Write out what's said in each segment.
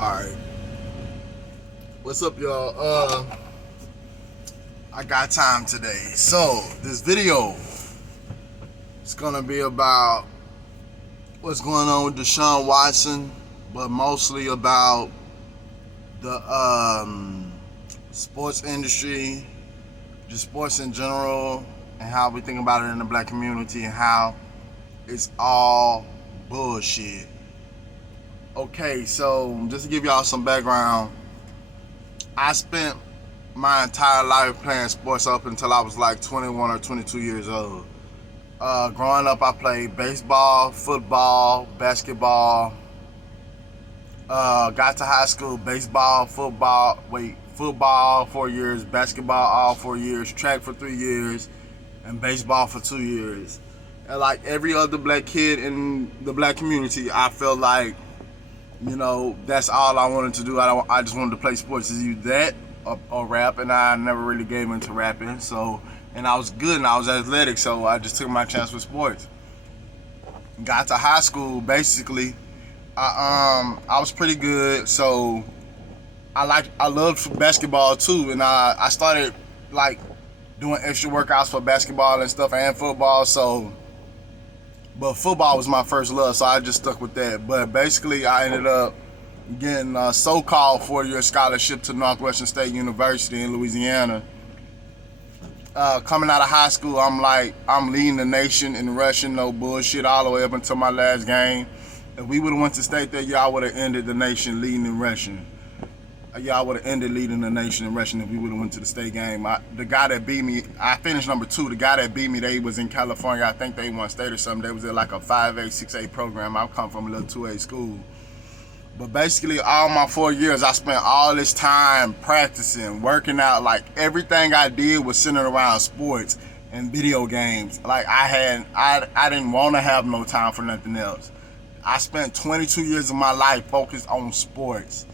Alright. What's up, y'all? I got time today. So, this video is gonna be about what's going on with Deshaun Watson, but mostly about the sports industry, just sports in general, and how we think about it in the black community and how it's all bullshit. Okay, so just to give y'all some background, I spent my entire life playing sports up until I was like 21 or 22 years old. Growing up, I played baseball, football, basketball. Got to high school, baseball, football 4 years, basketball all 4 years, track for 3 years, and baseball for 2 years. And like every other black kid in the black community, I felt like, you know, that's all I wanted to do. I just wanted to play sports. Is either that or rap, and I never really gave into rapping. So, and I was good and I was athletic, so I just took my chance with sports. Got to high school, basically, I was pretty good. So I loved basketball too, and I started like doing extra workouts for basketball and stuff and football. So. But football was my first love, so I just stuck with that. But basically, I ended up getting a so-called 4-year scholarship to Northwestern State University in Louisiana. Coming out of high school, I'm leading the nation in rushing, no bullshit, all the way up until my last game. If we would have went to state that year, I would have ended the nation leading in rushing. Y'all would have ended leading the nation in rushing if we would have went to the state game. The guy that beat me, I finished number 2. The guy that beat me, they was in California. I think they won state or something. They was at like a 5A, 6A program. I come from a little 2A school. But basically, all my 4 years, I spent all this time practicing, working out. Like everything I did was centered around sports and video games. Like I didn't want to have no time for nothing else. I spent 22 years of my life focused on sports,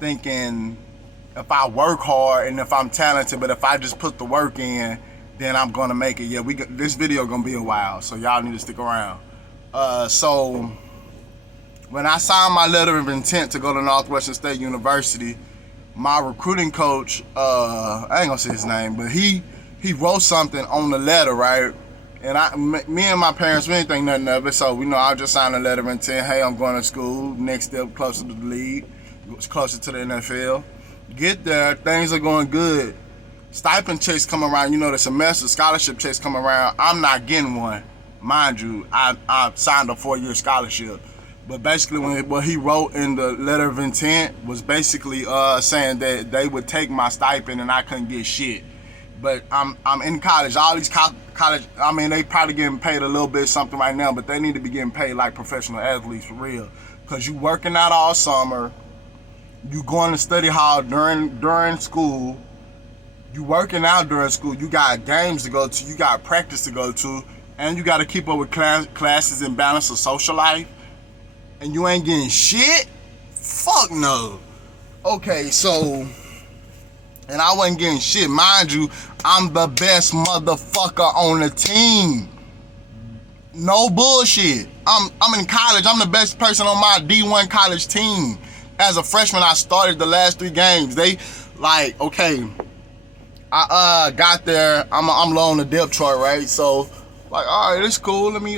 thinking if I work hard and if I'm talented, but if I just put the work in, then I'm gonna make it. Yeah, this video gonna be a while, so y'all need to stick around. So when I signed my letter of intent to go to Northwestern State University, my recruiting coach, I ain't gonna say his name, but he wrote something on the letter, right? And me and my parents, we didn't think nothing of it, so I just signed a letter of intent. Hey, I'm going to school. Next step, closer to the league. It's closer to the NFL. Get there, things are going good. Stipend checks come around, the semester scholarship checks come around. I'm not getting one. Mind you, I signed a 4-year scholarship. But basically what he wrote in the letter of intent was basically saying that they would take my stipend and I couldn't get shit. But I'm in college. All these college, they probably getting paid a little bit something right now, but they need to be getting paid like professional athletes for real. Because you working out all summer, you going to study hall during school, you working out during school, you got games to go to, you got practice to go to, and you got to keep up with classes and balance a social life, and you ain't getting shit? Fuck no. Okay, so, and I wasn't getting shit. Mind you, I'm the best motherfucker on the team. No bullshit. I'm in college. I'm the best person on my D1 college team. As a freshman, I started the last 3 games. They okay, I got there. I'm low on the depth chart, right? So all right, it's cool. Let me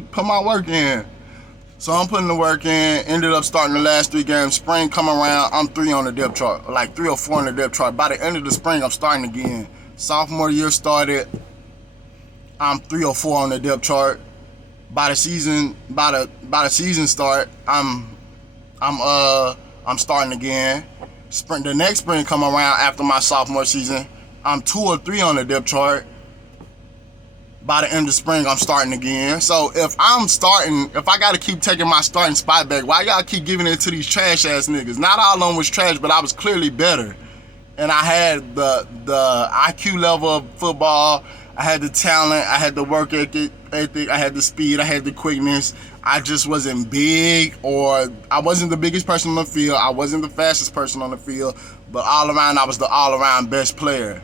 put my work in. So I'm putting the work in. Ended up starting the last 3 games. Spring come around, I'm 3 on the depth chart, like 3 or 4 on the depth chart. By the end of the spring, I'm starting again. Sophomore year started, I'm 3 or 4 on the depth chart. By the season start, I'm starting again. The next spring come around after my sophomore season, I'm 2 or 3 on the depth chart. By the end of spring, I'm starting again. So if I gotta keep taking my starting spot back, why y'all keep giving it to these trash ass niggas? Not all of them was trash, but I was clearly better. And I had the IQ level of football, I had the talent, I had the work ethic, I had the speed, I had the quickness. I just wasn't big, or I wasn't the biggest person on the field. I wasn't the fastest person on the field, but all around, I was the all-around best player.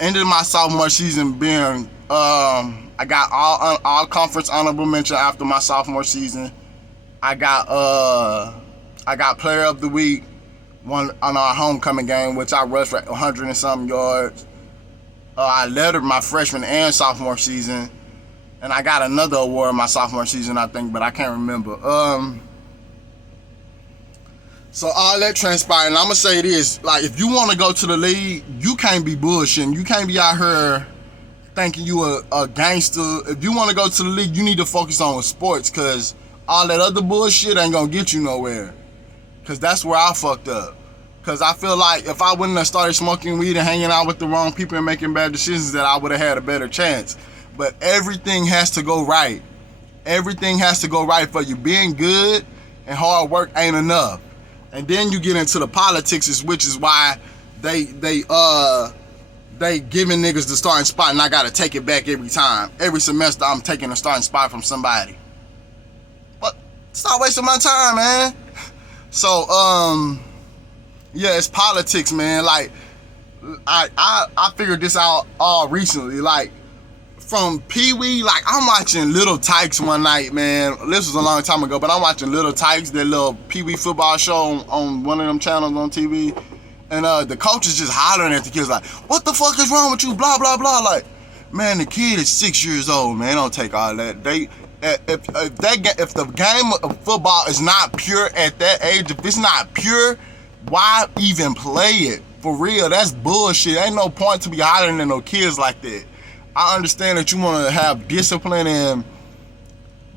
Ended my sophomore season being, I got all conference honorable mention after my sophomore season. I I got player of the week one on our homecoming game, which I rushed for 100 and something yards. I lettered my freshman and sophomore season, and I got another award my sophomore season, I think, but I can't remember. So all that transpired, and I'm gonna say this: like, if you want to go to the league, you can't be bullshitting. You can't be out here thinking you a gangster. If you want to go to the league, you need to focus on sports, cause all that other bullshit ain't gonna get you nowhere. Cause that's where I fucked up. Cause I feel like if I wouldn't have started smoking weed and hanging out with the wrong people and making bad decisions, that I would have had a better chance. But everything has to go right. Everything has to go right for you. Being good and hard work ain't enough. And then you get into the politics, which is why they giving niggas the starting spot, and I gotta take it back every time. Every semester I'm taking a starting spot from somebody. But stop wasting my time, man. So yeah, it's politics, man. Like I figured this out all recently. Like from Pee Wee, like I'm watching Little Tykes one night, man. This was a long time ago, but I'm watching Little Tykes, that little Pee Wee football show on one of them channels on TV. And the coach is just hollering at the kids like, "What the fuck is wrong with you?" Blah blah blah. Like, man, the kid is 6 years old, man. Don't take all that. If the game of football is not pure at that age, if it's not pure, why even play it? For real, that's bullshit. Ain't no point to be hollering at no kids like that. I understand that you want to have discipline and,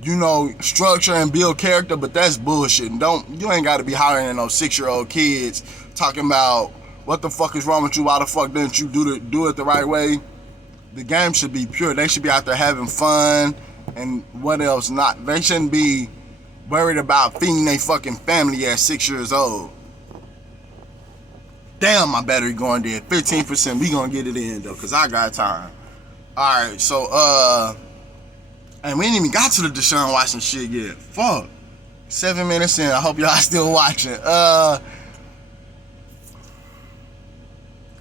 you know, structure and build character, but that's bullshit. You ain't got to be hollering at no 6-year-old kids talking about what the fuck is wrong with you. Why the fuck didn't you do it the right way? The game should be pure. They should be out there having fun and what else not. They shouldn't be worried about feeding their fucking family at 6 years old. Damn, my battery going dead. 15%. We gonna get it in though, cause I got time. Alright, so and we ain't even got to the Deshaun Watson shit yet. Fuck. 7 minutes in. I hope y'all still watching.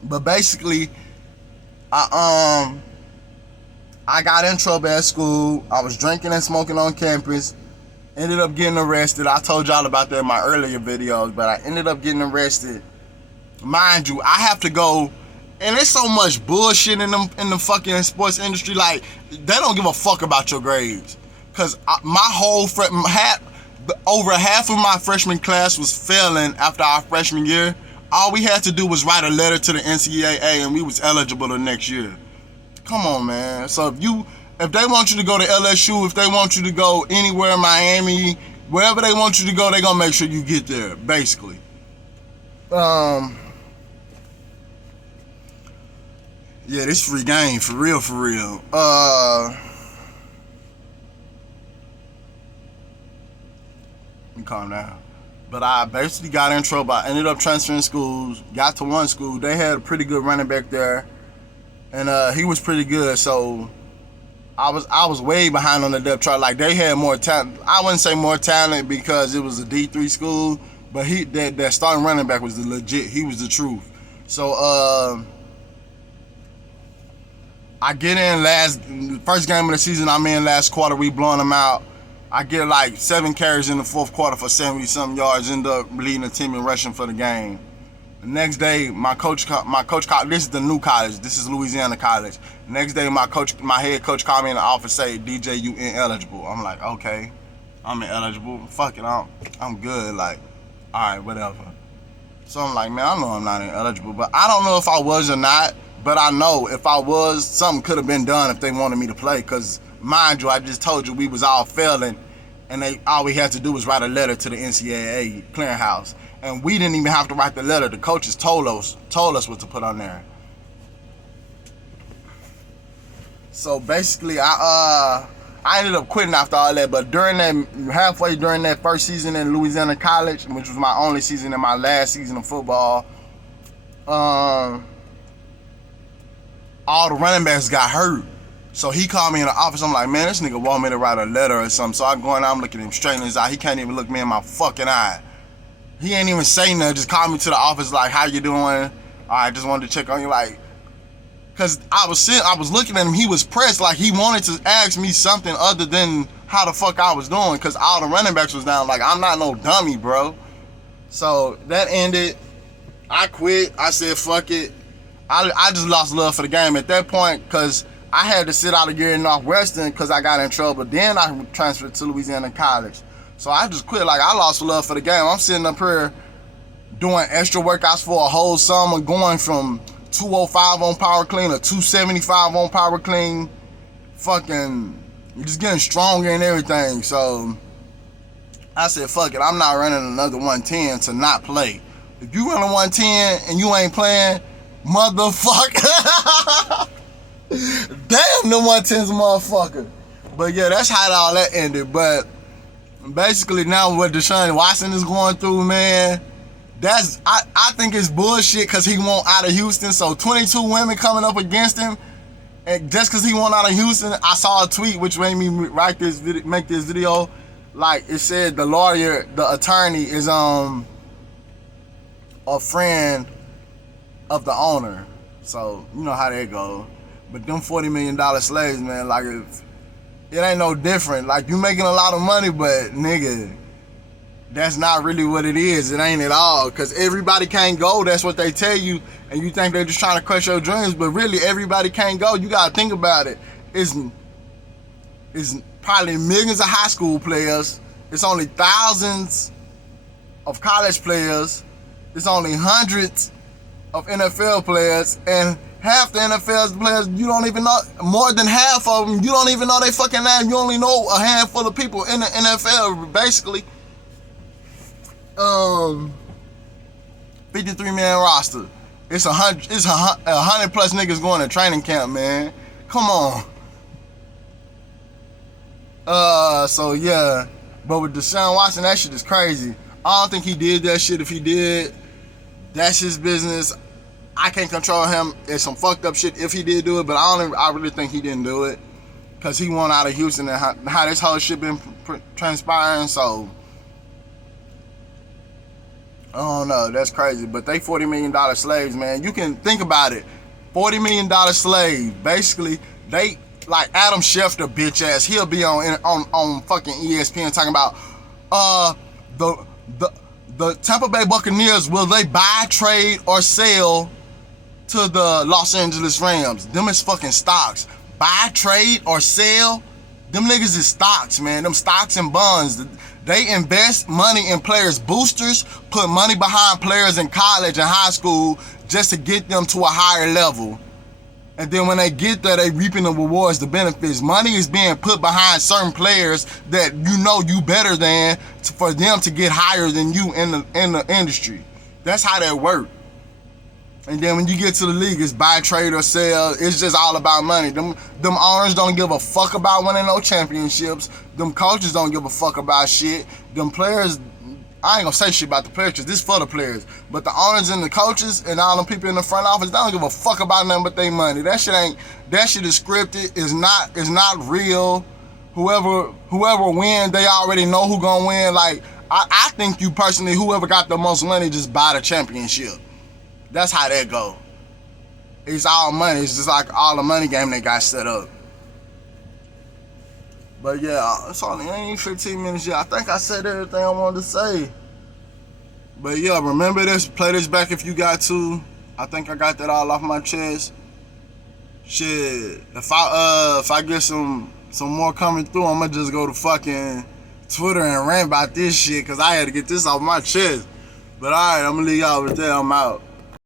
But basically, I got in trouble at school. I was drinking and smoking on campus. Ended up getting arrested. I told y'all about that in my earlier videos, but I ended up getting arrested. Mind you, I have to go, and there's so much bullshit in the fucking sports industry. Like, they don't give a fuck about your grades. Cause my whole over half of my freshman class was failing after our freshman year. All we had to do was write a letter to the NCAA, and we was eligible the next year. Come on, man. So if they want you to go to LSU, if they want you to go anywhere in Miami, wherever they want you to go, they gonna make sure you get there, basically. Yeah, this free game, for real, for real. Let me calm down. But I basically got in trouble. I ended up transferring schools, got to one school. They had a pretty good running back there, and he was pretty good. So I was way behind on the depth chart. Like, they had more talent. I wouldn't say more talent because it was a D3 school, but that starting running back was the legit. He was the truth. So I get in first game of the season. I'm in last quarter. We blowing them out. I get like 7 carries in the fourth quarter for 70-something yards. End up leading the team in rushing for the game. The next day, my coach called. This is the new college. This is Louisiana College. The next day, my head coach called me in the office, say, "DJ, you ineligible." I'm like, okay, I'm ineligible. Fuck it, I'm good. Like, all right, whatever. So I'm like, man, I know I'm not ineligible, but I don't know if I was or not. But I know if I was, something could have been done if they wanted me to play. Cause mind you, I just told you we was all failing, and all we had to do was write a letter to the NCAA clearinghouse, and we didn't even have to write the letter. The coaches told us what to put on there. So basically, I ended up quitting after all that. But halfway during that first season in Louisiana College, which was my only season and my last season of football, all the running backs got hurt. So he called me in the office. I'm like, man, this nigga want me to write a letter or something. So I go in, I'm looking him straight in his eye. He can't even look me in my fucking eye. He ain't even say nothing. Just called me to the office like, how you doing? I just wanted to check on you. Like, cause I was looking at him. He was pressed. Like, he wanted to ask me something other than how the fuck I was doing. Cause all the running backs was down. Like, I'm not no dummy, bro. So that ended. I quit. I said fuck it. I just lost love for the game at that point because I had to sit out a year in Northwestern because I got in trouble. Then I transferred to Louisiana College. So I just quit. Like, I lost love for the game. I'm sitting up here doing extra workouts for a whole summer, going from 205 on power clean to 275 on power clean. Fucking just getting stronger and everything. So I said, fuck it. I'm not running another 110 to not play. If you run a 110 and you ain't playing, motherfucker. Damn, the 110's a motherfucker. But yeah, that's how all that ended. But basically now what Deshaun Watson is going through, man, I think it's bullshit because he won out of Houston. So 22 women coming up against him, and just because he won out of Houston, I saw a tweet which made me make this video. Like, it said the attorney is a friend of the owner. So you know how that go. But them $40 million slaves, man, like, it ain't no different. Like, you making a lot of money, but nigga, that's not really what it is. It ain't at all. Because everybody can't go. That's what they tell you. And you think they're just trying to crush your dreams. But really, everybody can't go. You got to think about it. It's probably millions of high school players. It's only thousands of college players. It's only hundreds of NFL players. And half the NFL players, you don't even know. More than half of them, you don't even know their fucking name. You only know a handful of people in the NFL, basically. 53-man roster. It's 100 plus niggas going to training camp, man. Come on. So yeah. But with Deshaun Watson, that shit is crazy. I don't think he did that shit. If he did, that's his business. I can't control him. It's some fucked up shit if he did do it, but I really think he didn't do it because he won out of Houston and how this whole shit been transpiring. So I don't know. That's crazy. But they $40 million slaves, man. You can think about it. $40 million slave. Basically, they like Adam Schefter, bitch ass. He'll be on fucking ESPN talking about the Tampa Bay Buccaneers, will they buy, trade, or sell to the Los Angeles Rams? Them is fucking stocks. Buy, trade, or sell? Them niggas is stocks, man. Them stocks and bonds. They invest money in players' boosters, put money behind players in college and high school just to get them to a higher level. And then when they get there, they reaping the rewards, the benefits. Money is being put behind certain players that you know you better than for them to get higher than you in the industry. That's how that works. And then when you get to the league, it's buy, trade, or sell. It's just all about money. Them owners don't give a fuck about winning no championships. Them coaches don't give a fuck about shit. Them players, I ain't gonna say shit about the players because this for the players. But the owners and the coaches and all them people in the front office, they don't give a fuck about nothing but their money. That shit is scripted. It's not real. Whoever wins, they already know who gonna win. Like, I think you personally, whoever got the most money, just buy the championship. That's how that go. It's all money. It's just like all the money game they got set up. But yeah, it's only ain't 15 minutes yet. I think I said everything I wanted to say. But yeah, remember this. Play this back if you got to. I think I got that all off my chest. Shit, if I get some more coming through, I'ma just go to fucking Twitter and rant about this shit because I had to get this off my chest. But alright, I'm gonna leave y'all with that. I'm out.